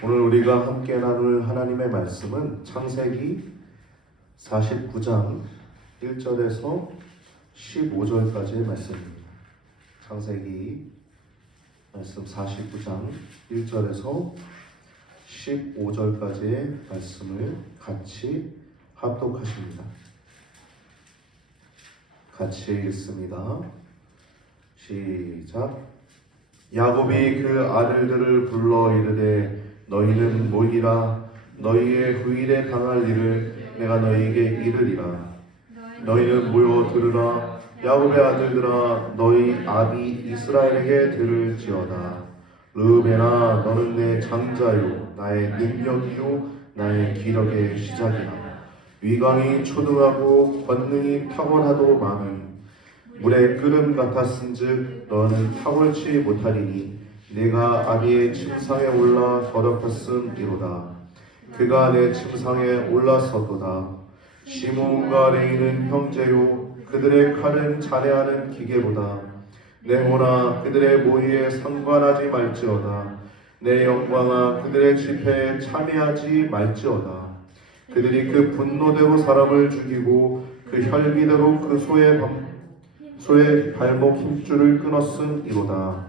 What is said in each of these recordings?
오늘 우리가 함께 나눌 하나님의 말씀은 창세기 49장 1절에서 15절까지의 말씀입니다. 창세기 말씀 49장 1절에서 15절까지의 말씀을 같이 합독하십니다. 같이 읽습니다. 시작. 야곱이 그 아들들을 불러 이르되 너희는 모이라. 너희의 후일에 당할 일을 내가 너희에게 이르리라. 너희는 모여 들으라. 야곱의 아들들아, 너희 아비 이스라엘에게 들을지어다. 르우벤아, 너는 내 장자요 나의 능력이요 나의 기력의 시작이라. 위강이 초등하고 권능이 탁월하도 많은 물의 끓음 같았은즉 너는 탁월치 못하리니 내가 아비의 침상에 올라 더럽혔음이로다. 그가 내 침상에 올랐었도다. 시므온과 레이는 형제요 그들의 칼은 잔해하는 기계로다. 내 호나 그들의 모의에 상관하지 말지어다. 내 영광아 그들의 집회에 참여하지 말지어다. 그들이 그 분노대로 사람을 죽이고 그 혈기대로 그 소의 발목 힘줄을 끊었음이로다.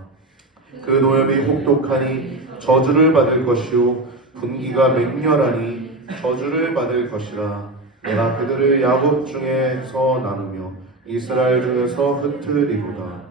그 노염이 혹독하니 저주를 받을 것이요 분기가 맹렬하니 저주를 받을 것이라. 내가 그들을 야곱 중에서 나누며 이스라엘 중에서 흩으리로다.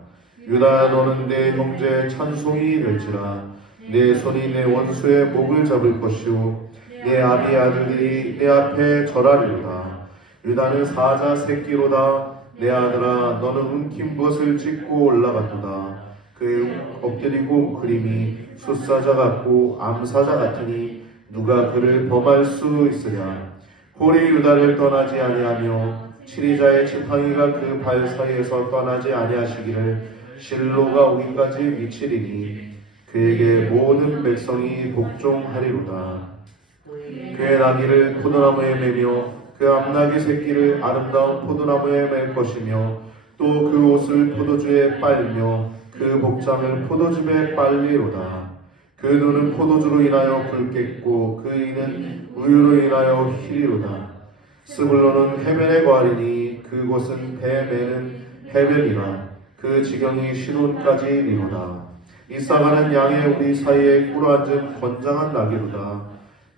유다, 너는 내 형제의 찬송이 될지라. 내 손이 내 원수의 목을 잡을 것이요 내 아비 아들들이 내 앞에 절하리로다. 유다는 사자 새끼로다. 내 아들아, 너는 움킨 벗을 찢고 올라갔도다. 그의 엎드리고 웅크림이 숫사자 같고 암사자 같으니 누가 그를 범할 수 있으랴. 홀이 유다를 떠나지 아니하며 치리자의 지팡이가 그 발 사이에서 떠나지 아니하시기를 실로가 오기까지 미치리니 그에게 모든 백성이 복종하리로다. 그의 나귀를 포도나무에 매며 그 암나귀 새끼를 아름다운 포도나무에 맬 것이며 또 그 옷을 포도주에 빨며 그 복장을 포도즙에 빨리로다. 그 눈은 포도주로 인하여 붉겠고 그 이는 우유로 인하여 희리로다. 스불론은 해변의 과리니 그곳은 배 매는 해변이라. 그 지경이 시론까지 이르로다. 이사가는 양의 우리 사이에 꿇어앉은 건장한 나귀로다.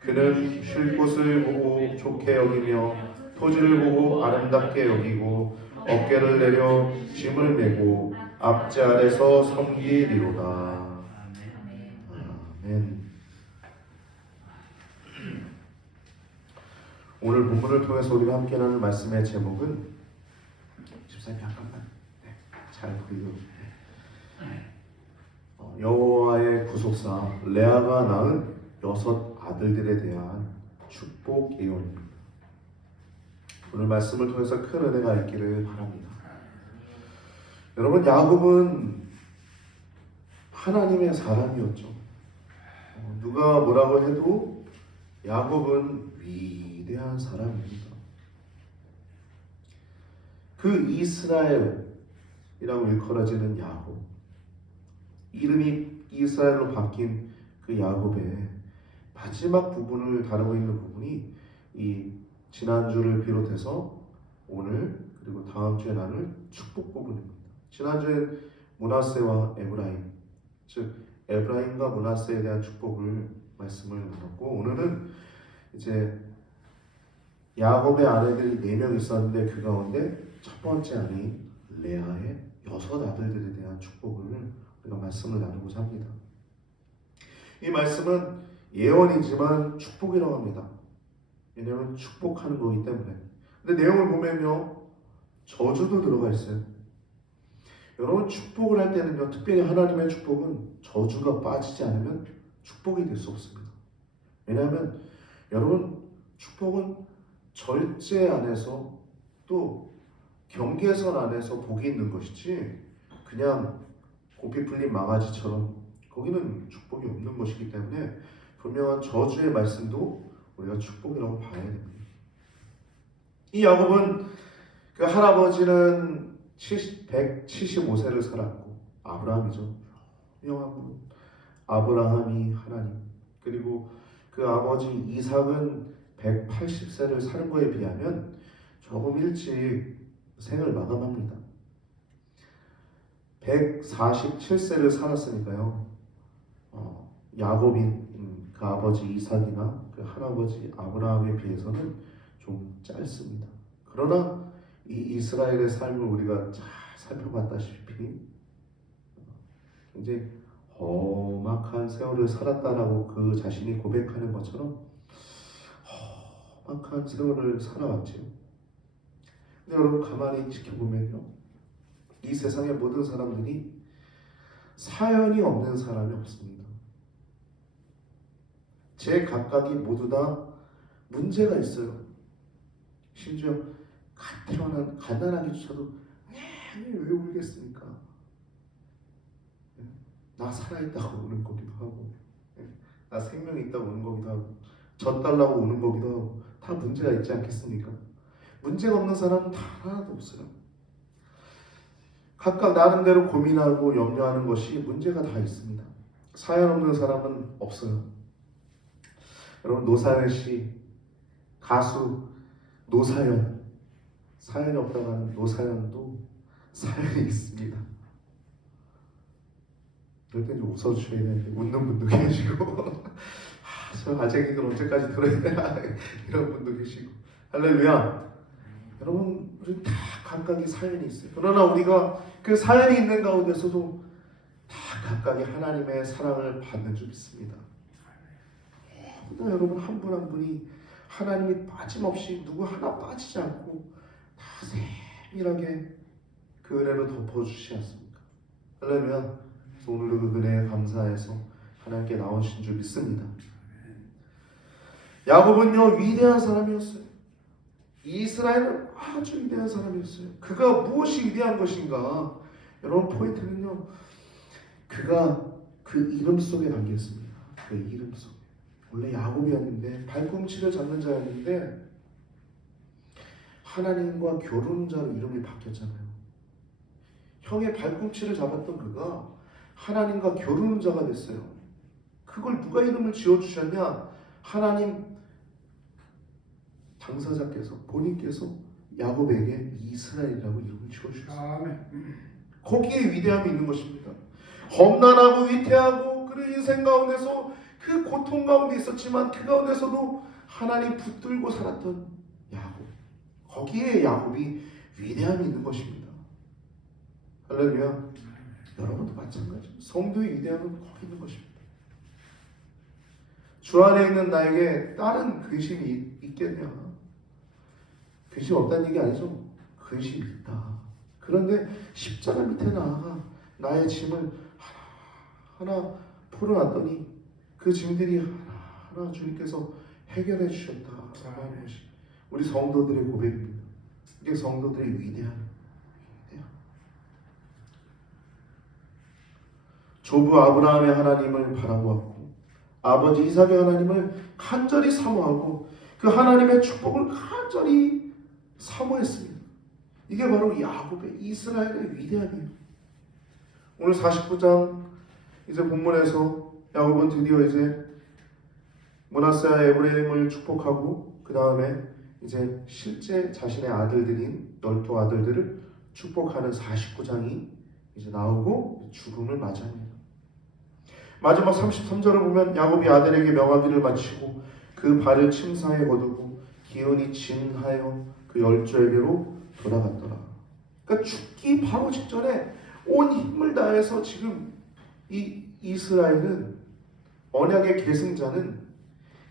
그는 쉴 곳을 보고 좋게 여기며 토지를 보고 아름답게 여기고 어깨를 내려 짐을 메고 앞제 아래서 섬기리로다. 아멘. 오늘 본문을 통해서 우리가 함께 나눌 말씀의 제목은 집사님 잠깐만 잘 보이고 여호와의 구속사 레아가 낳은 6 아들들에 대한 축복 예언입니다. 오늘 말씀을 통해서 큰 은혜가 있기를 바랍니다. 여러분, 야곱은 하나님의 사람이었죠. 누가 뭐라고 해도 야곱은 위대한 사람입니다. 그 이스라엘이라고 일컬어지는 야곱, 이름이 이스라엘로 바뀐 그 야곱의 마지막 부분을 다루고 있는 부분이 이 지난주를 비롯해서 오늘 그리고 다음 주에 나눌 축복 부분입니다. 지난주엔 므낫세와 에브라임, 즉 에브라임과 므낫세에 대한 축복을 말씀을 나눴고, 오늘은 이제 야곱의 아내들이 4명 있었는데 그 가운데 첫 번째 아내인 레아의 6 아들들에 대한 축복을 우리가 말씀을 나누고자 합니다. 이 말씀은 예언이지만 축복이라고 합니다. 왜냐하면 축복하는 거기 때문에. 근데 내용을 보면요, 저주도 들어가 있어요. 여러분, 축복을 할 때는요, 특별히 하나님의 축복은 저주가 빠지지 않으면 축복이 될 수 없습니다. 왜냐하면 여러분, 축복은 절제 안에서 또 경계선 안에서 복이 있는 것이지 그냥 고삐 풀린 망아지처럼 거기는 축복이 없는 것이기 때문에 분명한 저주의 말씀도 우리가 축복이라고 봐야 됩니다. 이 야곱은 그 할아버지는 175세를 살았고 아브라함이죠. 유명한 분. 아브라함이 하나님, 그리고 그 아버지 이삭은 180세를 사는 거에 비하면 조금 일찍 생을 마감합니다. 147세를 살았으니까요. 야곱인 그 아버지 이삭이나 그 할아버지 아브라함에 비해서는 좀 짧습니다. 그러나 이 이스라엘의 삶을 우리가 잘 살펴봤다시피 이제 험악한 세월을 살았다라고 그 자신이 고백하는 것처럼 험악한 세월을 살아왔죠. 근데 여러분 가만히 지켜보면요, 이 세상의 모든 사람들이 사연이 없는 사람이 없습니다. 제 각각이 모두 다 문제가 있어요. 심지어 태어난 갓난아기조차도 왜 울겠습니까? 나 살아있다고 우는 거기도 하고, 나 생명이 있다고 우는 거기도 하고, 젖달라고 우는 거기도 하고, 다 문제가 있지 않겠습니까? 문제가 없는 사람은 다 하나도 없어요. 각각 나름대로 고민하고 염려하는 것이 문제가 다 있습니다. 사연 없는 사람은 없어요. 여러분, 노사연 씨, 가수 노사연, 사연이 없다고 하는 노사연도 사연이 있습니다. 이럴 땐 좀 웃어주셔야 되는데 웃는 분도 계시고 저 아재 이걸 언제까지 들어야 되나 이런 분도 계시고, 할렐루야. 여러분, 우리 다 각각의 사연이 있어요. 그러나 우리가 그 사연이 있는 가운데서도 다 각각의 하나님의 사랑을 받는 줄 믿습니다. 여러분 한 분 한 분이 하나님이 빠짐없이 누구 하나 빠지지 않고 다 세밀하게 그 은혜로 덮어주시지 않습니까? 할렐루야. 오늘도 그 은혜에 감사해서 하나님께 나오신 줄 믿습니다. 야곱은요, 위대한 사람이었어요. 이스라엘은 아주 위대한 사람이었어요. 그가 무엇이 위대한 것인가? 여러분, 포인트는요, 그가 그 이름 속에 담겨 있습니다. 그 이름 속에. 원래 야곱이었는데 발꿈치를 잡는 자였는데 하나님과 교류자로 이름이 바뀌었잖아요. 형의 발꿈치를 잡았던 그가 하나님과 교류는 자가 됐어요. 그걸 누가 이름을 지어주셨냐? 하나님 당사자께서, 본인께서 야곱에게 이스라엘이라고 이름을 지어주셨어요. 거기에 위대함이 있는 것입니다. 험난하고 위태하고 그런 인생 가운데서 그 고통 가운데 있었지만 그 가운데서도 하나님 붙들고 살았던 야곱, 거기에 야곱이 위대함이 있는 것입니다. 할렐루야. 여러분도 마찬가지. 성도의 위대함은 거기 있는 것입니다. 주 안에 있는 나에게 다른 근심이 있겠냐? 근심 없다는 얘기 아니죠. 근심이 있다. 그런데 십자가 밑에 나아가 나의 짐을 하나하나 풀어놨더니 그 짐들이 하나하나 주님께서 해결해 주셨다라는 것이 우리 성도들의 고백입니다. 이게 성도들의 위대함. 조부 아브라함의 하나님을 바라보았고 아버지 이삭의 하나님을 간절히 사모하고 그 하나님의 축복을 간절히 사모했습니다. 이게 바로 야곱의, 이스라엘의 위대함이에요. 오늘 49장 이제 본문에서 야곱은 드디어 이제 므낫세와 에브라임을 축복하고 그 다음에 이제 실제 자신의 아들들인 12아들들을 축복하는 49장이 이제 나오고 죽음을 맞이합니다. 마지막 33절을 보면 야곱이 아들에게 명하기를 마치고 그 발을 침상에 거두고 기운이 진하여 그 12에게로 돌아갔더라. 그러니까 죽기 바로 직전에 온 힘을 다해서 지금 이 이스라엘은 언약의 계승자는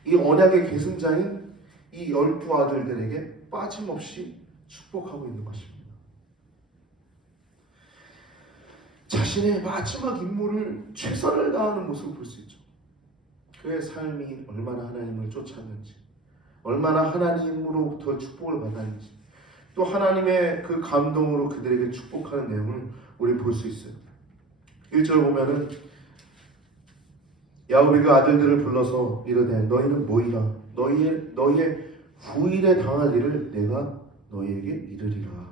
이 언약의 계승자인 이 12아들들에게 빠짐없이 축복하고 있는 것입니다. 자신의 마지막 임무를 최선을 다하는 모습을 볼 수 있죠. 그의 삶이 얼마나 하나님을 쫓았는지, 얼마나 하나님으로부터 축복을 받았는지, 또 하나님의 그 감동으로 그들에게 축복하는 내용을 우리 볼 수 있어요. 1절 보면은 야곱이 그 아들들을 불러서 이르되 너희는 모이라. 너희의 후일에 당할 일을 내가 너희에게 이르리라.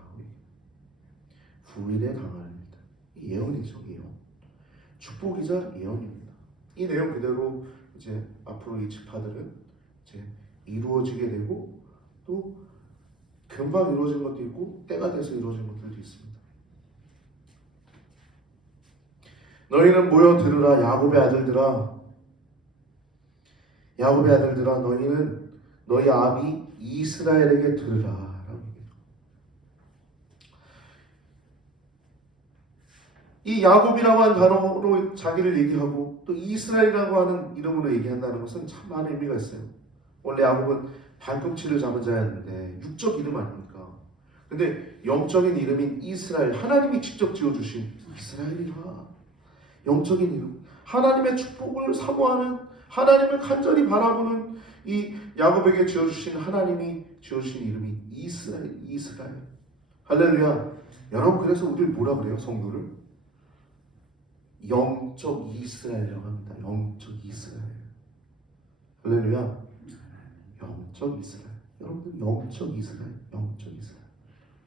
후일에 당할 일. 예언이죠, 예언. 축복이자 예언입니다. 이 내용 그대로 이제 앞으로 이 지파들은 이제 이루어지게 되고 또 금방 이루어진 것도 있고 때가 돼서 이루어진 것들도 있습니다. 너희는 모여 들으라. 야곱의 아들들아, 야곱의 아들들아, 너희는 너희 아비 이스라엘에게 들으라. 이 야곱이라고 하는 단어로 자기를 얘기하고 또 이스라엘이라고 하는 이름으로 얘기한다는 것은 참 많은 의미가 있어요. 원래 야곱은 발꿈치를 잡은 자였는데 육적 이름 아닙니까? 근데 영적인 이름인 이스라엘, 하나님이 직접 지어주신 이스라엘이라. 영적인 이름, 하나님의 축복을 사모하는, 하나님을 간절히 바라보는 이 야곱에게 지어주신 하나님이 지어주신 이름이 이스라엘, 이스라엘. 할렐루야. 여러분, 그래서 우리를 뭐라 그래요? 성도를 영적 이스라엘이라고 합니다. 영적 이스라엘. 할렐루야. 영적 이스라엘. 여러분들 영적 이스라엘, 영적 이스라엘.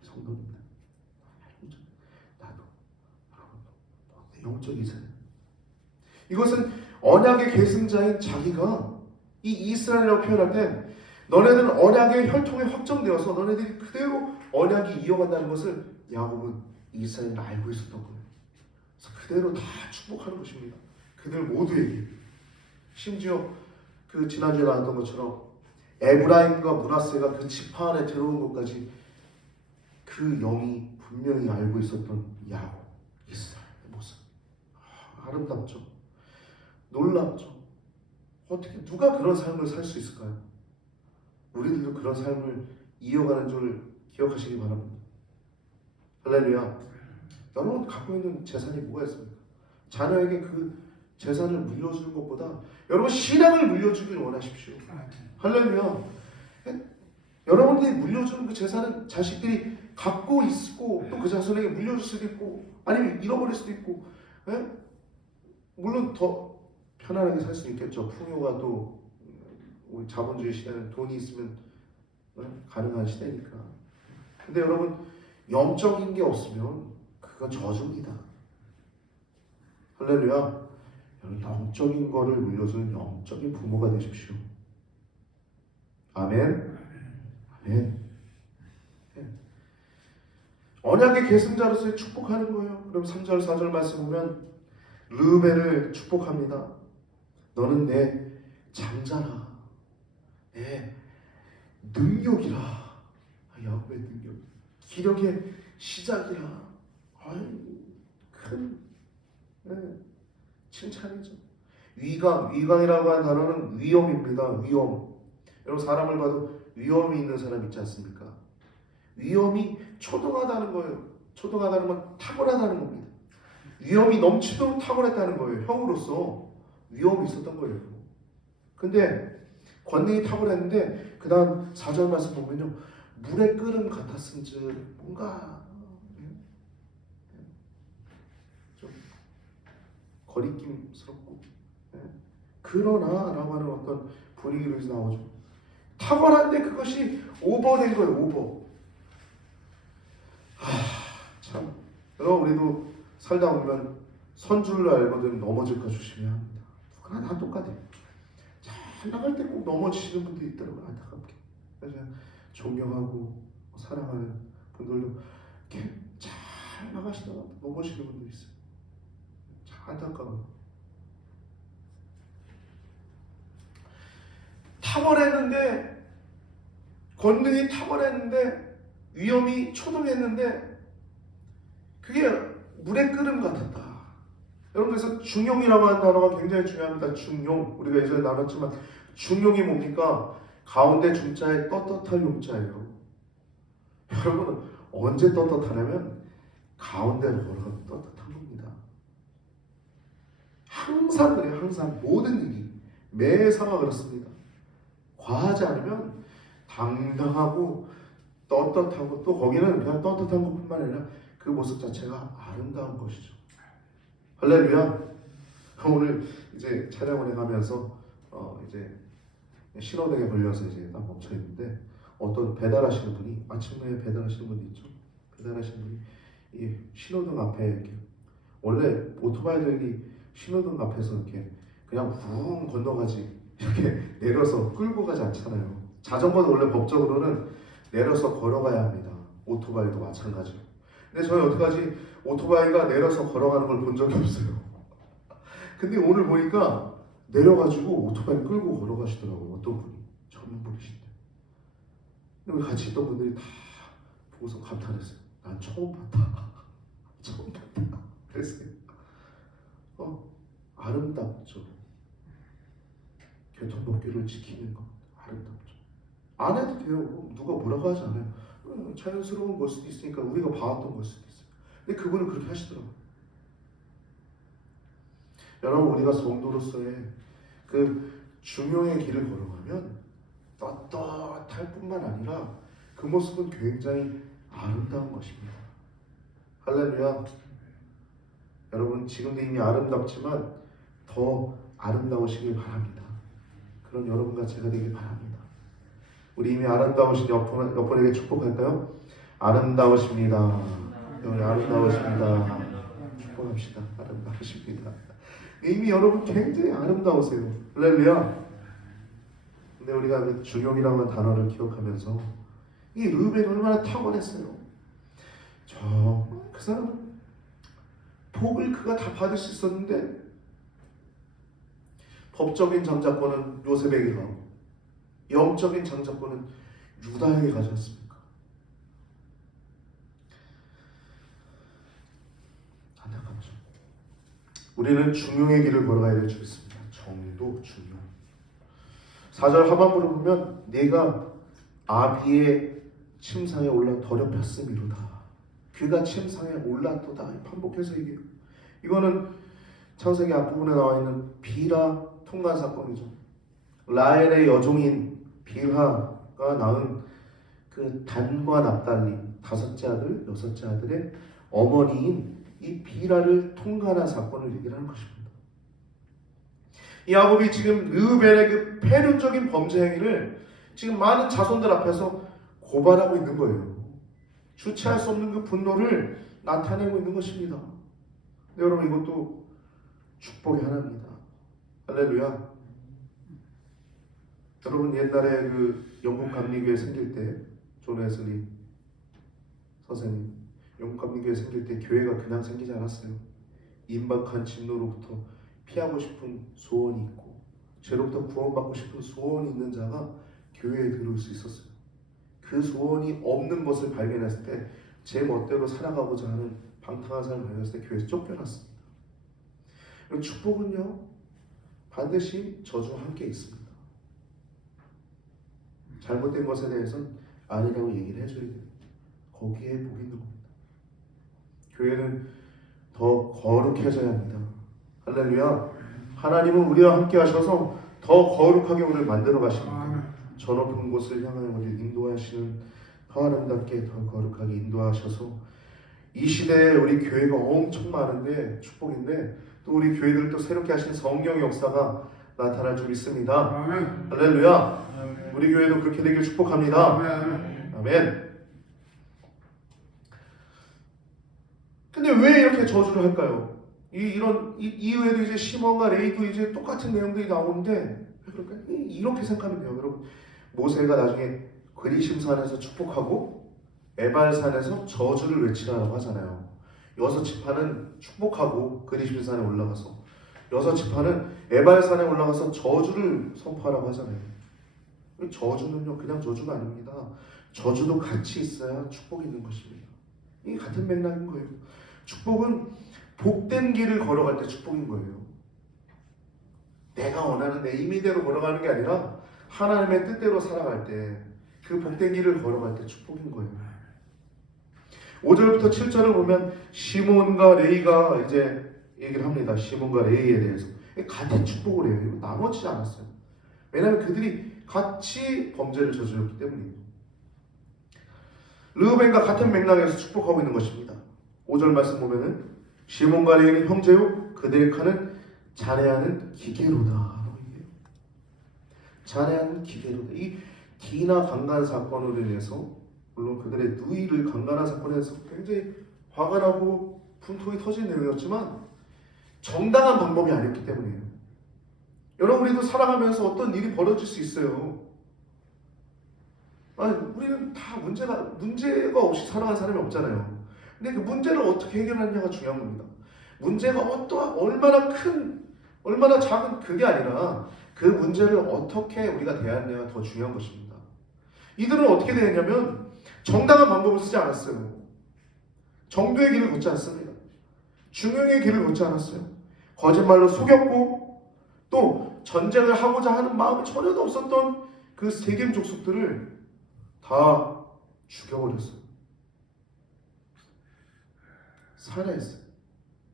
성도입니다. 나도, 영적 이스라엘. 이것은 언약의 계승자인 자기가 이 이스라엘이라고 표현할 때 너네들은 언약의 혈통에 확정되어서 너네들이 그대로 언약이 이어간다는 것을 야곱은 이스라엘을 알고 있었던 거예요. 그래서 그대로 다 축복하는 것입니다. 그들 모두에게. 심지어 그 지난주에 나왔던 것처럼 에브라임과 므낫세가 그 지파 안에 들어온 것까지 그 영이 분명히 알고 있었던 야곱, 이스라엘의 모습. 아름답죠. 놀랍죠. 어떻게 누가 그런 삶을 살 수 있을까요? 우리들도 그런 삶을 이어가는 줄 기억하시기 바랍니다. 할렐루야. 여러분 갖고 있는 재산이 뭐가 있습니까? 자녀에게 그 재산을 물려주는 것보다 여러분 신앙을 물려주길 원하십시오. 할렐루야. 여러분들이 물려주는 그 재산은 자식들이 갖고 있고 또 그 자손에게 물려줄 수도 있고 아니면 잃어버릴 수도 있고, 물론 더 편안하게 살 수 있겠죠. 풍요가 또 우리 자본주의 시대는 돈이 있으면 가능한 시대니까. 근데 여러분 영적인 게 없으면 그건 저주입니다. 할렐루야. 여러분 영적인 거를 물려주는 영적인 부모가 되십시오. 아멘. 아멘. 언약의 계승자로서의 축복하는 거예요. 그럼 3절 4절 말씀 보면 르우벤을 축복합니다. 너는 내 장자라, 내 능력이라. 야곱의 능력, 기력의 시작이라. 큰 칭찬이죠. 위강이라고 하는 단어는 위엄입니다. 위엄. 여러분 사람을 봐도 위엄이 있는 사람 있지 않습니까? 위엄이 초등하다는 거예요. 초등하다는 건 탁월하다는 겁니다. 위엄이 넘치도록 탁월했다는 거예요. 형으로서 위엄이 있었던 거예요. 근데 권능이 탁월했는데 그 다음 4절 말씀 보면요, 물의 끓음 같았은즉 뭔가 좀 거리낌스럽고, 그러나 라고 하는 어떤 분위기로 나오죠. 탁월한데 그것이 오버된 거예요. 오버. 참 여러분 우리도 살다 보면 선줄 알거든 넘어질까 조심해야 합니다. 누구나 다 똑같아요. 잘 나갈 때 꼭 넘어지시는 분들이 있더라고요. 안타깝게. 그래서 존경하고 사랑하는 분들도 이렇게 잘 나가시다가 넘어지는 분들이 있어요. 참 안타까워요. 탁월했는데, 권능이 탁월했는데, 위험이 초동했는데 그게 물의 끓음 같았다. 여러분 그래서 중용이라고 하는 단어가 굉장히 중요합니다. 중용. 우리가 예전에 나눴지만 중용이 뭡니까? 가운데 중자에 떳떳할 용자예요. 여러분 언제 떳떳하냐면 가운데로 걸어가면 떳떳한 겁니다. 항상 그래요. 항상 모든 일이 매사가 그렇습니다. 과하지 않으면 당당하고 떳떳하고, 또 거기는 그냥 떳떳한 것뿐만 아니라 그 모습 자체가 아름다운 것이죠. 할렐루야. 오늘 이제 촬영을 해가면서 이제 신호등에 걸려서 이제 딱 멈춰 있는데 어떤 배달하시는 분이, 아침에 배달하시는 분이 있죠. 배달하시는 분이 이 신호등 앞에 이렇게, 원래 오토바이들이 신호등 앞에서 이렇게 그냥 붕 건너가지 이렇게 내려서 끌고 가지 않잖아요. 자전거는 원래 법적으로는 내려서 걸어가야 합니다. 오토바이도 마찬가지로. 근데 저희 어떡하지? 오토바이가 내려서 걸어가는 걸 본 적이 없어요. 근데 오늘 보니까 내려가지고 오토바이 끌고 걸어가시더라고요. 어떤 분이 젊은 분이신데. 우리 같이 있던 분들이 다 보고서 감탄했어요. 난 처음 봤다. 처음 봤다. 그랬어요. 아름답죠. 교통법규를 지키는 거 아름답죠. 안 해도 돼요. 누가 뭐라고 하지 않아요. 자연스러운 걸 수도 있으니까 우리가 봐왔던 걸 수도 있어요. 근데 그분은 그렇게 하시더라고요. 여러분, 우리가 성도로서의 그 중용의 길을 걸어가면 떳떳할 뿐만 아니라 그 모습은 굉장히 아름다운 것입니다. 할렐루야. 여러분, 지금도 이미 아름답지만 더 아름다우시길 바랍니다. 그런 여러분과 제가 되길 바랍니다. 우리 이미 아름다우신 옆분에게 축복할까요? 아름다우십니다. 여러분, 아름다우십니다. 축복합시다. 아름다우십니다. 이미 여러분 굉장히 아름다우세요. 할렐루야. 근데 우리가 그 중용이라는 단어를 기억하면서 이 르우벤이 얼마나 타고냈어요. 그 사람은 복을 그가 다 받을 수 있었는데 법적인 장자권은 요셉에게 가고 영적인 장자권은 유다에게 가지 않습니까? 안타깝죠. 우리는 중용의 길을 걸어가야 될 줄 믿습니다. 정도 중용. 4절 하반부를 보면 내가 아비의 침상에 올라 더럽혔음이로다. 그가 침상에 올랐도다. 반복해서 얘기해요. 이거는 창세기 앞부분에 나와 있는 비라 통관 사건이죠. 라헬의 여종인 빌하가 낳은 그 단과 납달리 5째 아들, 6째 아들의 어머니인 이 비라를 통관한 사건을 얘기를 하는 것입니다. 이 야곱이 지금 르우벤의 그 폐륜적인 범죄 행위를 지금 많은 자손들 앞에서 고발하고 있는 거예요. 주체할 수 없는 그 분노를 나타내고 있는 것입니다. 네, 여러분, 이것도 축복의 하나입니다. 할렐루야. 여러분, 옛날에 그 영국 감리교회 생길 때 존 웨슬리 선생님, 영국 감리교회 생길 때 교회가 그냥 생기지 않았어요. 임박한 진노로부터 피하고 싶은 소원이 있고 죄로부터 구원받고 싶은 소원이 있는 자가 교회에 들어올 수 있었어요. 그 소원이 없는 것을 발견했을 때 제 멋대로 살아가고자 하는 방탕한 삶을 발견했을 때 교회에서 쫓겨났습니다. 그리고 축복은요, 반드시 저주와 함께 있습니다. 잘못된 것에 대해서는 아니라고 얘기를 해줘야 돼요. 거기에 복이 있는 겁니다. 교회는 더 거룩해져야 합니다. 할렐루야. 하나님은 우리와 함께 하셔서 더 거룩하게 우리를 만들어 가십니다. 저 높은 곳을 향하여 우리를 인도하시는 더 아름답게 더 거룩하게 인도하셔서 이 시대에 우리 교회가 엄청 많은데 축복인데 또 우리 교회들을 또 새롭게 하시는 성령의 역사가 나타날 줄 믿습니다. 할렐루야. 우리 교회도 그렇게 되길 축복합니다. 아멘. 근데 왜 이렇게 저주를 할까요? 이후에도 이제 시몬과 레이도 이제 똑같은 내용들이 나오는데 왜 그럴까요? 이렇게 생각하면 돼요. 여러분, 모세가 나중에 그리심산에서 축복하고 에발산에서 저주를 외치라고 하잖아요. 6지파는 축복하고 그리심산에 올라가서 6지파는 에발산에 올라가서 저주를 선포하라고 하잖아요. 저주는요, 그냥 저주가 아닙니다. 저주도 같이 있어야 축복이 있는 것입니다. 이게 같은 맥락인 거예요. 축복은 복된 길을 걸어갈 때 축복인 거예요. 내가 원하는 내 임의대로 걸어가는 게 아니라 하나님의 뜻대로 살아갈 때 그 복된 길을 걸어갈 때 축복인 거예요. 5절부터 7절을 보면 시몬과 레이가 이제 얘기를 합니다. 시몬과 레이에 대해서 같은 축복을 해요. 이거 나눠지지 않았어요. 왜냐하면 그들이 같이 범죄를 저질렀기 때문이에요. 르우벤과 같은 맥락에서 축복하고 있는 것입니다. 5절 말씀 보면은 시몬과 레이는 형제요 그들의 칼은 잔해하는 기계로다. 잔해하는 기계로다. 이 디나 강간 사건으로 인해서 물론 그들의 누이를 강간한 사건에서 굉장히 화가 나고 분통이 터진 내용이었지만 정당한 방법이 아니었기 때문이에요. 여러분, 우리도 살아가면서 어떤 일이 벌어질 수 있어요. 아니, 우리는 다 문제가 없이 살아가는 사람이 없잖아요. 근데 그 문제를 어떻게 해결하느냐가 중요한 겁니다. 문제가 얼마나 큰, 얼마나 작은 그게 아니라 그 문제를 어떻게 우리가 대하느냐가 더 중요한 것입니다. 이들은 어떻게 대했냐면 정당한 방법을 쓰지 않았어요. 정도의 길을 걷지 않습니다. 중용의 길을 걷지 않았어요. 거짓말로 속였고 또 전쟁을 하고자 하는 마음이 전혀도 없었던 그 세겜 족속들을 다 죽여버렸어요. 살해했어요.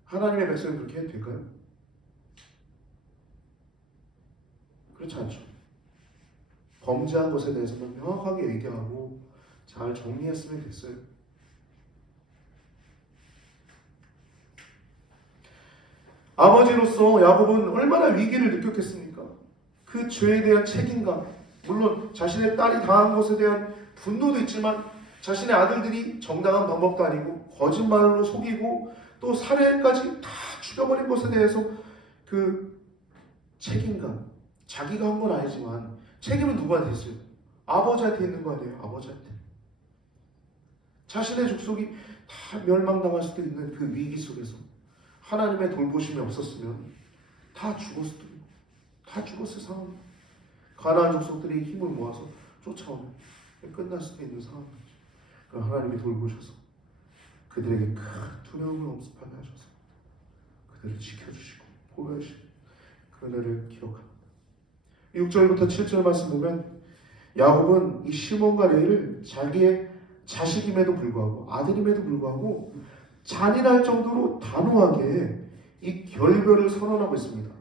하나님의 백성이 그렇게 해도 될까요? 그렇지 않죠. 범죄한 것에 대해서는 명확하게 얘기하고 잘 정리했으면 됐어요. 아버지로서 야곱은 얼마나 위기를 느꼈겠습니까? 그 죄에 대한 책임감, 물론 자신의 딸이 당한 것에 대한 분노도 있지만 자신의 아들들이 정당한 방법도 아니고 거짓말로 속이고 또 살해까지 다 죽여버린 것에 대해서 그 책임감, 자기가 한 건 아니지만 책임은 누구한테 있어요? 아버지한테 있는 거 아니에요? 아버지한테. 자신의 족속이 다 멸망당할 수도 있는 그 위기 속에서 하나님의 돌보심이 없었으면 다 죽었을 상황입니다. 가나안 족속들이 힘을 모아서 쫓아오면 끝날 수도 있는 상황이죠. 그럼 하나님이 돌보셔서 그들에게 큰 두려움을 엄습하게 하셔서 그들을 지켜주시고 보호하시고 그 은혜를 기록합니다. 6절부터 7절 말씀 보면 야곱은 이 시몬과 레이를 자기의 자식임에도 불구하고 아들임에도 불구하고 잔인할 정도로 단호하게 이 결별을 선언하고 있습니다.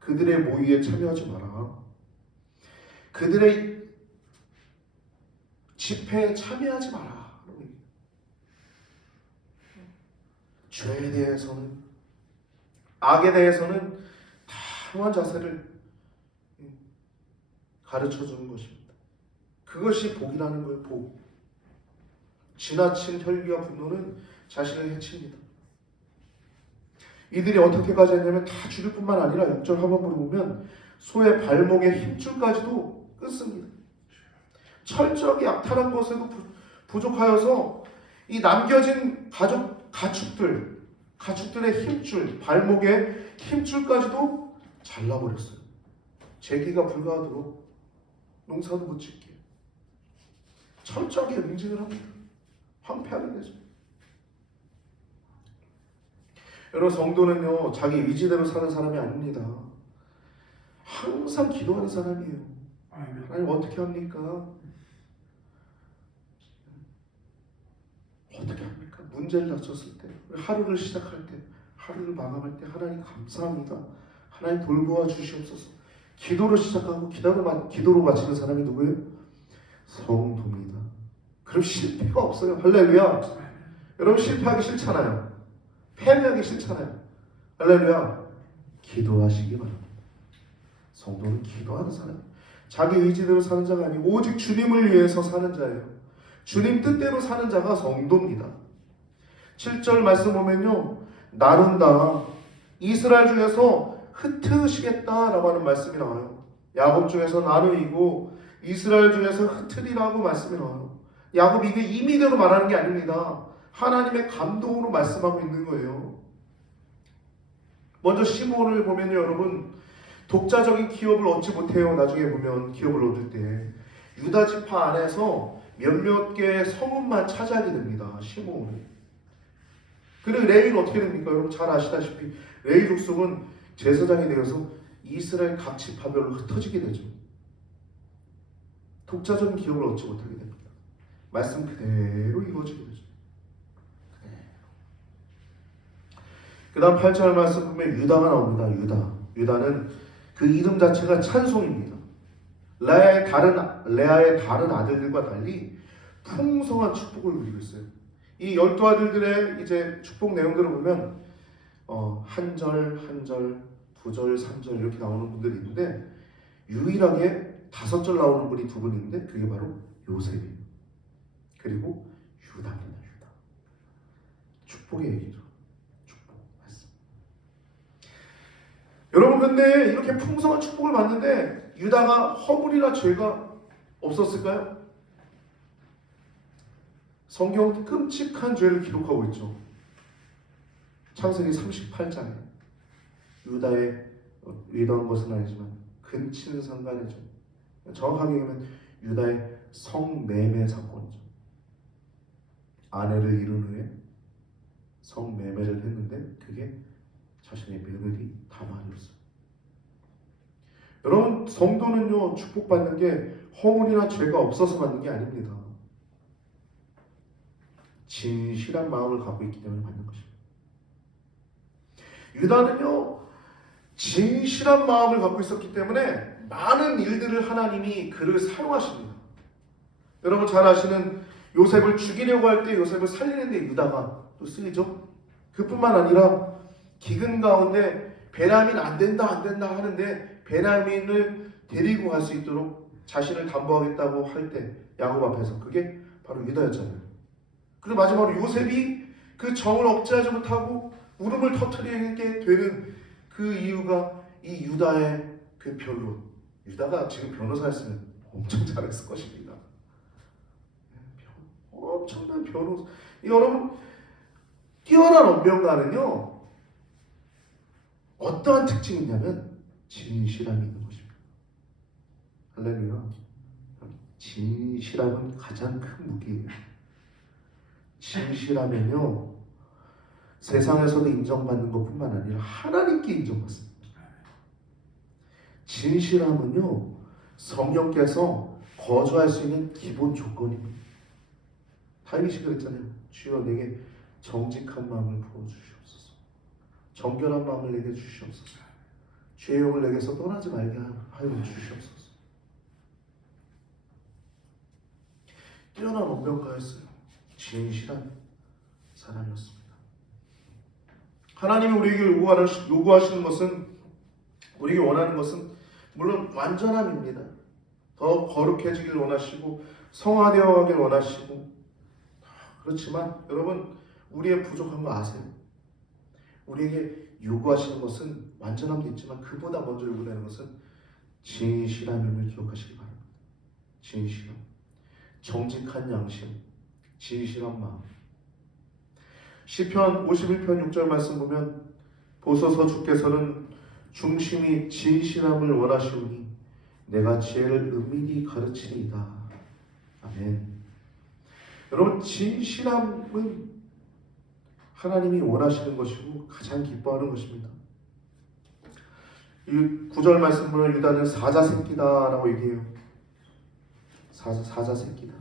그들의 모의에 참여하지 마라. 그들의 집회에 참여하지 마라. 죄에 대해서는, 악에 대해서는 단호한 자세를 가르쳐주는 것입니다. 그것이 복이라는 거예요. 복. 지나친 혈기와 분노는 자신을 해칩니다. 이들이 어떻게까지 했냐면 다 죽일 뿐만 아니라 6절 하반부를 보면 소의 발목에 힘줄까지도 끊습니다. 철저하게 약탈한 것에도 부족하여서 이 남겨진 가축들의 힘줄, 발목에 힘줄까지도 잘라버렸어요. 재기가 불가하도록 농사도 못 짓게 철저하게 응징을 합니다. 황폐하게 되죠. 여러분, 성도는요 자기 의지대로 사는 사람이 아닙니다. 항상 기도하는 사람이에요. 하나님 어떻게 합니까? 어떻게 합니까? 문제를 닥쳤을 때, 하루를 시작할 때, 하루를 마감할 때 하나님 감사합니다. 하나님 돌보아 주시옵소서. 기도로 시작하고 기도로 마치는 사람이 누구예요? 성도입니다. 그럼 실패가 없어요. 할렐루야. 여러분, 실패하기 싫잖아요. 패배하기 싫잖아요. 할렐루야. 기도하시기 바랍니다. 성도는 기도하는 사람, 자기 의지대로 사는 자가 아니고 오직 주님을 위해서 사는 자예요. 주님 뜻대로 사는 자가 성도입니다. 7절 말씀 보면요, 나눈다, 이스라엘 중에서 흩으시겠다라고 하는 말씀이 나와요. 야곱 중에서 나누이고 이스라엘 중에서 흩으리라고 말씀이 나와요. 야곱이 이게 임의대로 말하는 게 아닙니다. 하나님의 감동으로 말씀하고 있는 거예요. 먼저 시므온을 보면요, 여러분, 독자적인 기업을 얻지 못해요. 나중에 보면 기업을 얻을 때 유다 지파 안에서 몇몇 개의 성읍만 차지하게 됩니다. 시므온은. 그리고 레위는 어떻게 됩니까? 여러분 잘 아시다시피 레위 족속은 제사장이 되어서 이스라엘 각 지파별로 흩어지게 되죠. 독자적인 기업을 얻지 못하게 됩니다. 말씀 그대로 이루어지게 되죠. 그 다음 8절 말씀 보면 유다가 나옵니다. 유다는 그 이름 자체가 찬송입니다. 레아의 다른 아들들과 달리 풍성한 축복을 누리고 있어요. 이 12아들들의 이제 축복 내용들을 보면 한 절, 2절, 3절 이렇게 나오는 분들이 있는데 유일하게 5절 나오는 분이 2분 있는데 그게 바로 요셉이에요. 그리고 유다입니다. 유다. 축복의 얘기죠. 축복 말씀. 여러분, 근데 이렇게 풍성한 축복을 받는데 유다가 허물이나 죄가 없었을까요? 성경은 끔찍한 죄를 기록하고 있죠. 창세기 38장에 유다의 의도한 것은 아니지만 근친은 상관이죠. 정확하게 얘기하면 유다의 성매매 사건이죠. 아내를 잃은 후에 성매매를 했는데 그게 자신의 며느리 다말이었어요. 여러분, 성도는요 축복받는 게 허물이나 죄가 없어서 받는 게 아닙니다. 진실한 마음을 갖고 있기 때문에 받는 것입니다. 유다는요 진실한 마음을 갖고 있었기 때문에 많은 일들을 하나님이 그를 사용하십니다. 여러분 잘 아시는 요셉을 죽이려고 할 때 요셉을 살리는 데 유다가 또 쓰이죠. 그뿐만 아니라 기근 가운데 베냐민 안 된다 하는데 베냐민을 데리고 갈 수 있도록 자신을 담보하겠다고 할 때 야곱 앞에서 그게 바로 유다였잖아요. 그리고 마지막으로 요셉이 그 정을 억제하지 못하고 울음을 터뜨리게 되는 그 이유가 이 유다의 그 변론. 유다가 지금 변호사였으면 엄청 잘했을 것입니다. 엄청난 변호사. 여러분, 뛰어난 언변가는요 어떠한 특징이 있냐면 진실함이 있는 것입니다. 할렐루야. 진실함은 가장 큰 무기예요. 진실하면요 세상에서도 인정받는 것뿐만 아니라 하나님께 인정받습니다. 진실함은요 성령께서 거주할 수 있는 기본 조건입니다. 다윗이 그랬잖아요. 주여 내게 정직한 마음을 부어주시옵소서. 정결한 마음을 내게 주시옵소서. 죄의 영을 내게서 떠나지 말게 하여 주시옵소서. 뛰어난 언변가였어요. 진실한 사람이었습니다. 하나님이 우리에게 요구하시는 것은, 우리에게 원하는 것은 물론 완전함입니다. 더 거룩해지길 원하시고 성화되어 가길 원하시고, 그렇지만 여러분 우리의 부족한 거 아세요? 우리에게 요구하시는 것은 완전함도 있지만 그보다 먼저 요구되는 것은 진실함임을 기억하시기 바랍니다. 진실함, 정직한 양심, 진실한 마음. 시편 51편 6절 말씀 보면 보소서 주께서는 중심이 진실함을 원하시오니 내가 지혜를 은밀히 가르치리이다. 아멘. 여러분 진실함은 하나님이 원하시는 것이고 가장 기뻐하는 것입니다. 이 9절 말씀 보면 유다는 사자 새끼다라고 얘기해요. 사자 새끼다.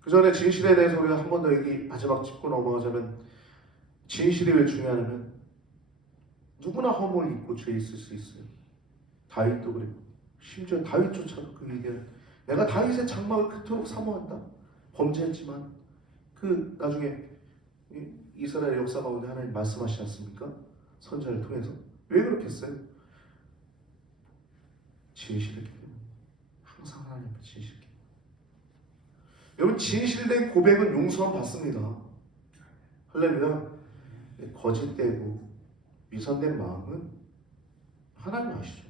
그 전에 진실에 대해서 우리가 한 번 더 얘기 마지막 짚고 넘어가자면, 진실이 왜 중요하냐면 누구나 허물이 있고 죄 있을 수 있어요. 다윗도 그랬고 심지어 다윗조차도 그 얘기를, 내가 다윗의 장막을 그토록 사모한다. 범죄했지만 그 나중에 이스라엘 역사 가운데 하나님 말씀하시지 않습니까? 선지자를 통해서. 왜 그렇게 했어요? 진실했기 때문에. 항상 하나님 앞에 진실했기 때문에. 여러분 진실된 고백은 용서함 받습니다. 할렐루야. 거짓되고 위선된 마음은 하나님 아시죠?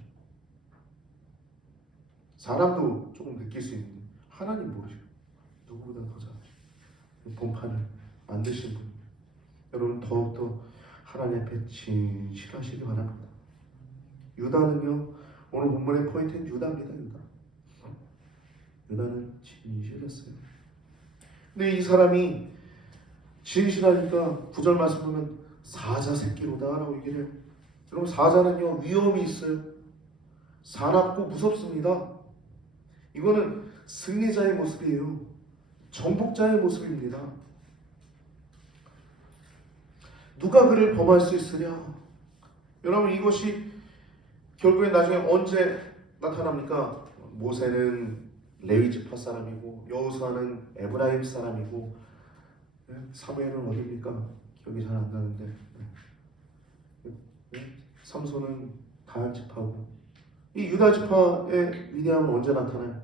사람도 조금 느낄 수 있는데 하나님 모르시고 누구보다 더 잘 아시고 본판을 만드신 분. 여러분 더욱더 하나님 앞에 진실하시기 바랍니다. 유다는요 오늘 본문의 포인트는 유다입니다. 유다는 진실했어요. 근데 이 사람이 진실하니까 9절 말씀 보면 사자 새끼로다라고 얘기를 해요. 여러분 사자는요 위험이 있어요. 사납고 무섭습니다. 이거는 승리자의 모습이에요. 정복자의 모습입니다. 누가 그를 범할 수 있으랴? 여러분 이것이 결국에 나중에 언제 나타납니까? 모세는 레위 지파 사람이고 여호수아는 에브라임 사람이고 사무엘은 어디입니까? 기억이 잘 안 나는데 삼손은 다한 지파고, 이 유다 지파의 위대함은 언제 나타나요?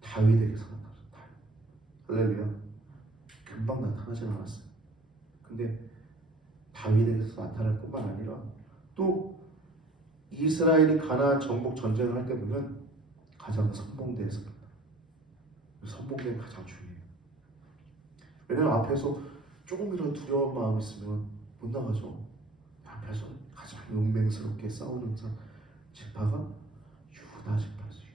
다윗에게서 나타나죠. 할렐루야. 금방 나타나진 않았어요. 근데 다윗에게서 나타날 뿐만 아니라 또 이스라엘이 가나안 정복 전쟁을 할 때 보면 가장 선봉대에서 선봉대는 가장 중요해요. 왜냐면 앞에서 조금이라도 두려운 마음이 있으면 못 나가죠. 앞에서 가장 용맹스럽게 싸우는 지파가 유다 지파였어요.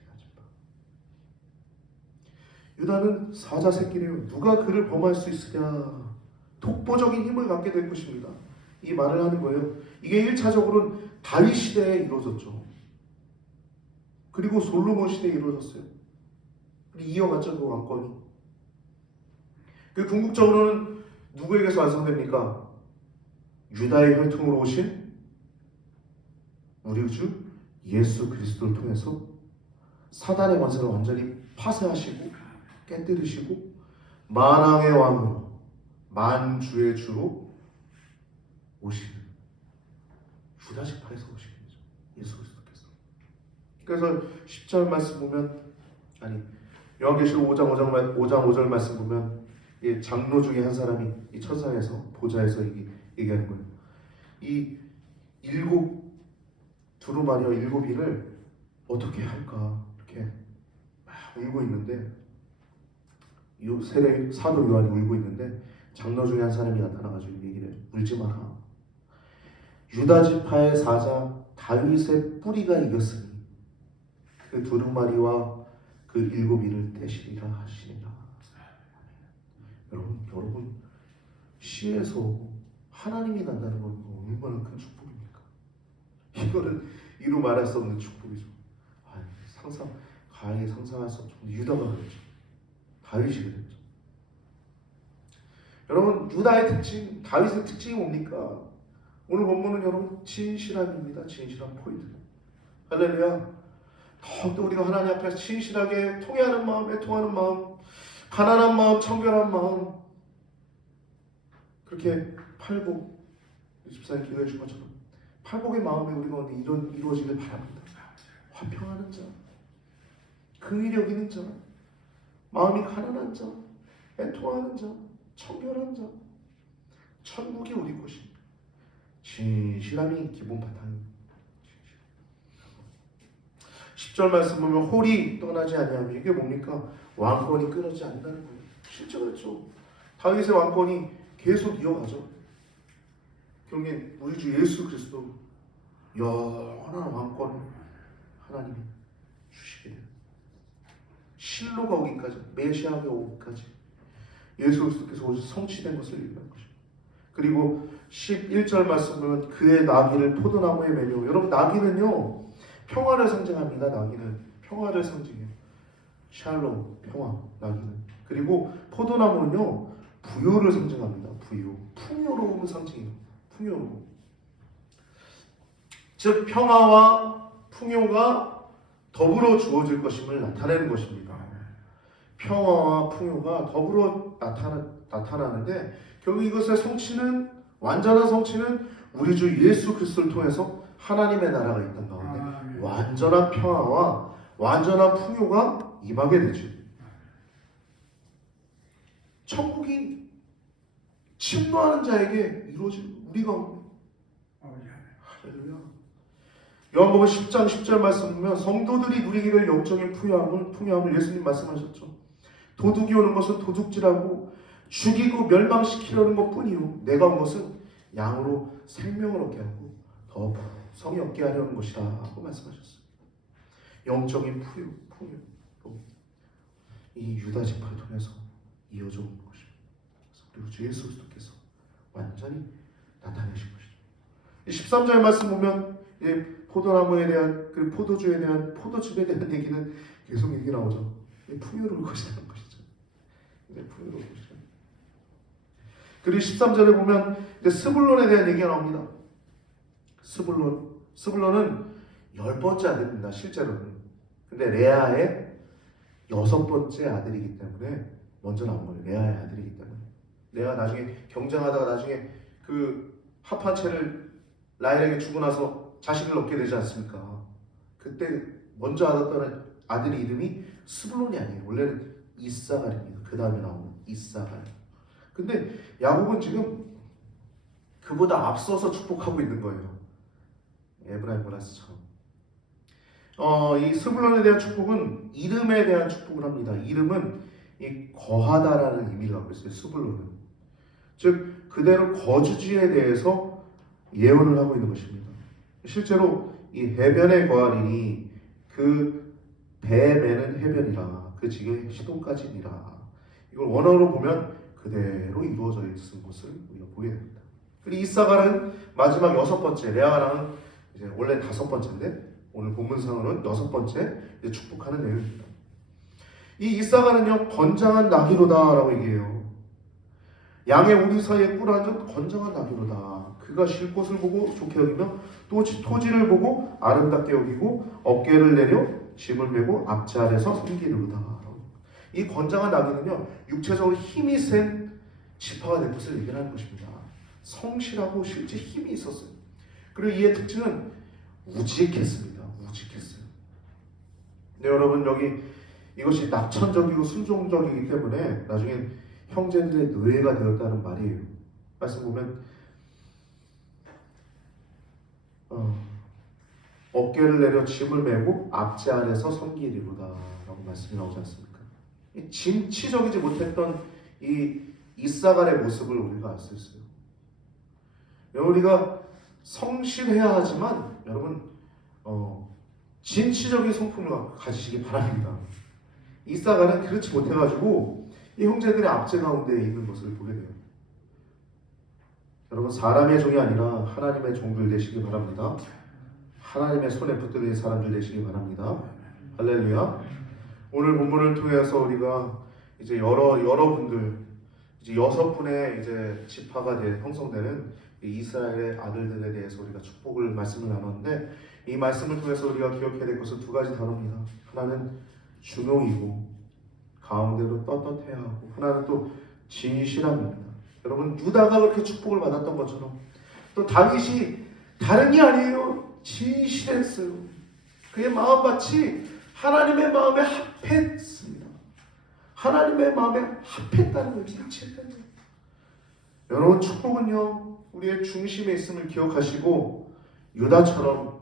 유다는 사자 새끼래요. 누가 그를 범할 수 있으랴. 독보적인 힘을 갖게 될 것입니다. 이 말을 하는 거예요. 이게 1차적으로는 다윗 시대에 이루어졌죠. 그리고 솔로몬 시대에 이루어졌어요. 그리고 이어갔죠, 그 왕권이. 그 궁극적으로는 누구에게서 완성됩니까? 유다의 혈통으로 오신 우리 주 예수 그리스도를 통해서 사단의 권세를 완전히 파쇄하시고 깨뜨리시고 만왕의 왕으로 만주의 주로 오시는 유다 지파에서 오시는 거죠. 예수 그리스도께서. 그래서 10절 말씀 보면 요한계시록 5장 5절 말씀 보면 이 장로 중에 한 사람이 이 천상에서 보좌에서 얘기하는 거예요. 이 두루마리와 7인을 어떻게 할까 이렇게 막 울고 있는데 사도 요한이 울고 있는데 장로 중에 한 사람이 나타나가지고 얘기를 해요. 울지 마라. 유다 지파의 사자 다윗의 뿌리가 이겼으니 그 두루마리와 그 7인을 떼시리라 하시니라. 여러분 시에서 하나님이 난다는 건 얼마나 큰 축복입니까? 이거는 이루 말할 수 없는 축복이죠. 가히 상상할 수 없죠. 유다가 그랬죠. 다윗이 그랬죠. 여러분 유다의 특징, 다윗의 특징이 뭡니까? 오늘 본문은 여러분 진실함입니다. 진실함 포인트. 할렐루야. 더욱더 우리가 하나님 앞에서 진실하게 통회하는 마음, 애통하는 마음, 가난한 마음, 청결한 마음, 그렇게 팔복, 집사님 기도해 준 것처럼 팔복의 마음이 우리가 이루어지길 바랍니다. 화평하는 자, 긍휼히 여기는 자, 마음이 가난한 자, 애통하는 자, 청결한 자, 천국이 우리 것입니다. 진실함이 기본 바탕입니다. 10절 말씀 보면 홀이 떠나지 아니하며 이게 뭡니까? 왕권이 끊어지지 않는다는 거예요. 실제 그렇죠. 다윗의 왕권이 계속 이어가죠. 결국엔 우리 주 예수 그리스도 영원한 왕권 하나님이 주시게 돼요. 실로가 오기까지, 메시아가 오기까지 예수 그리스도께서 오셔서 성취된 것을 얘기하는 것입니다. 그리고 11절 말씀 보면 그의 나귀를 포도나무에 매며, 여러분 나귀는요 평화를 상징합니다. 나귀는 평화를 상징해요. 샬롬, 평화, 나귀는. 그리고 포도나무는요 부요를 상징합니다. 부요, 풍요로움을 상징해요. 풍요로움. 즉 평화와 풍요가 더불어 주어질 것임을 나타내는 것입니다. 평화와 풍요가 더불어 나타나는데 결국 이것의 성취는, 완전한 성취는 우리 주 예수 그리스도를 통해서 하나님의 나라가 있던 가운데 완전한 평화와 완전한 풍요가 임하게 되죠. 천국이 침노하는 자에게 이루어진 우리가 할렐루야. 요한복음 10장 10절 말씀 보면 성도들이 누리기를 영적인 풍요함을 예수님 말씀하셨죠. 도둑이 오는 것은 도둑질하고 죽이고 멸망시키려는 것뿐이요 내가 온 것은 양으로 생명을 얻게 하고 더 성이 얻게 하려는 것이다 하고 말씀하셨어요. 영적인 풍요 이 유다 지파를 통해서 이어져 오는 것입니다. 그리고 주 예수 그리스도께서 완전히 나타내신 것이죠. 13절 말씀 보면 포도나무에 대한, 그 포도주에 대한, 포도즙에 대한 얘기는 계속 얘기 나오죠. 풍요로울 것이라는 것이죠. 풍요로울 것이죠. 그리고 13절에 보면 스불론에 대한 얘기가 나옵니다. 스불론은 10번째 아들입니다. 실제로는. 근데 레아의 6번째 아들이기 때문에 먼저 나온 거예요. 레아의 아들이기 때문에. 레아가 나중에 경쟁하다가 나중에 그 합한 채를 라헬에게 주고 나서 자식을 얻게 되지 않습니까? 그때 먼저 얻었던 아들의 이름이 스불론이 아니에요. 원래는 이사갈입니다. 그 다음에 나오는 이사갈. 근데 야곱은 지금 그보다 앞서서 축복하고 있는 거예요. 에브라임 보아스처럼. 이 스불론에 대한 축복은 이름에 대한 축복을 합니다. 이름은 이 거하다라는 의미를 갖고 있어요. 스불론은. 즉 그대로 거주지에 대해서 예언을 하고 있는 것입니다. 실제로 이 해변에 거하리니 그 배매는 해변이라 그 지경이 시돈까지니라. 이걸 원어로 보면 그대로 이루어져 있는 것을 우리가 보게 됩니다. 그리고 이사갈은 마지막 6번째, 레아랑은 이제 원래 5번째인데 오늘 본문상으로는 6번째 축복하는 내용입니다. 이 이사갈은요 건장한 나귀로다라고 얘기해요. 양의 우리 사이에 꿀앉은 건장한 나귀로다. 그가 쉴 곳을 보고 좋게 여기며 또 토지를 보고 아름답게 여기고 어깨를 내려 짐을 메고 앞지 아래서 섬기는도다. 이 건장한 나귀는요 육체적으로 힘이 센 지파가 된 것을 얘기하는 것입니다. 성실하고 실제 힘이 있었어요. 그리고 이의 특징은 우직했습니다. 우직했어요. 근데 여러분 여기 이것이 낙천적이고 순종적이기 때문에 나중에 형제들의 노예가 되었다는 말이에요. 말씀 보면 어깨를 내려 짐을 메고 앞지 아래서 섬기리로다 라고 말씀이 나오지 않습니까? 이 진취적이지 못했던 이 이사갈의 모습을 우리가 알 수 있어요. 우리가 성실해야 하지만 여러분 진취적인 성품을 가지시기 바랍니다. 이사갈은 그렇지 못해가지고 이 형제들의 압제 가운데 있는 것을 보게 돼요. 여러분 사람의 종이 아니라 하나님의 종들 되시기 바랍니다. 하나님의 손에 붙들린 사람들 되시기 바랍니다. 할렐루야. 오늘 본문을 통해서 우리가 이제 여러분들 이제 6분의 이제 지파가 형성되는 이스라엘의 아들들에 대해서 우리가 축복을 말씀을 나눴는데 이 말씀을 통해서 우리가 기억해야 될 것은 2가지 단어입니다. 하나는 중용이고 가운데로 떳떳해야 하고 하나는 또 진실함입니다. 여러분 유다가 그렇게 축복을 받았던 것처럼 또 다윗이 다른 게 아니에요. 진실했어요. 그의 마음밭이 하나님의 마음에 합했습니다. 하나님의 마음에 합했다는 걸 일치했다는 거예요. 여러분 축복은요 우리의 중심에 있음을 기억하시고 유다처럼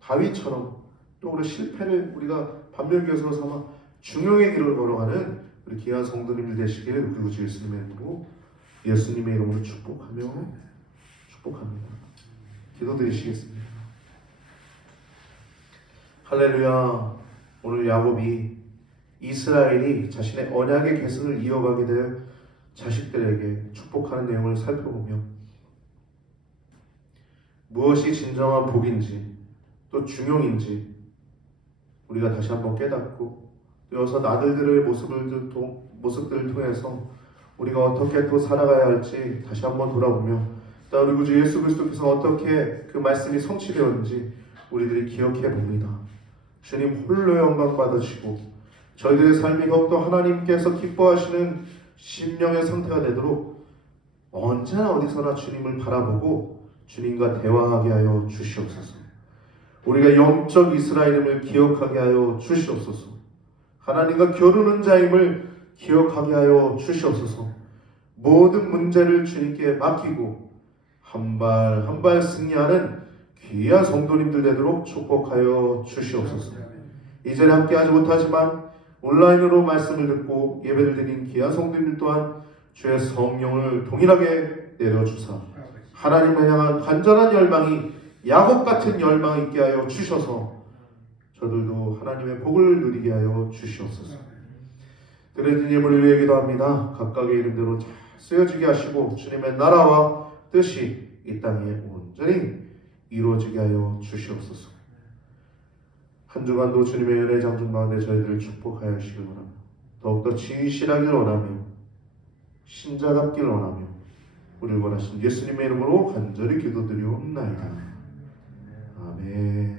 다윗처럼 또 우리 실패를 우리가 반면교사로 삼아 중용의 길을 걸어가는 우리 귀한 성도님들 되시기를 우리 주 예수님의 이름으로 축복합니다. 기도드리시겠습니다. 할렐루야. 오늘 야곱이 이스라엘이 자신의 언약의 계승을 이어가게 될 자식들에게 축복하는 내용을 살펴보며 무엇이 진정한 복인지 또 중용인지 우리가 다시 한번 깨닫고 또 여섯 아들들의 모습들을 통해서 우리가 어떻게 또 살아가야 할지 다시 한번 돌아보며 또 우리 구주 예수 그리스도께서 어떻게 그 말씀이 성취되었는지 우리들이 기억해 봅니다. 주님 홀로 영광 받으시고 저희들의 삶이 더욱더 하나님께서 기뻐하시는 심령의 상태가 되도록 언제나 어디서나 주님을 바라보고 주님과 대화하게 하여 주시옵소서. 우리가 영적 이스라엘임을 기억하게 하여 주시옵소서. 하나님과 겨루는 자임을 기억하게 하여 주시옵소서. 모든 문제를 주님께 맡기고 한 발 한 발 승리하는 귀한 성도님들 되도록 축복하여 주시옵소서. 이전에 함께하지 못하지만 온라인으로 말씀을 듣고 예배를 드린 귀한 성도님들 또한 주의 성령을 동일하게 내려주사 하나님을 향한 간절한 열망이 야곱 같은 열망이 있게 하여 주셔서 저들도 하나님의 복을 누리게 하여 주시옵소서. 드레진 예물을 위해 기도합니다. 각각의 이름대로 잘 쓰여지게 하시고 주님의 나라와 뜻이 이 땅에 온전히 이루어지게 하여 주시옵소서. 한 주간도 주님의 은혜 장중 가운데 저희들을 축복하여 주시길 원합니다. 더욱더 진실하길 원하며 신자답길 원하며 우리를 원하신 예수님의 이름으로 간절히 기도드리옵나이다. 아멘.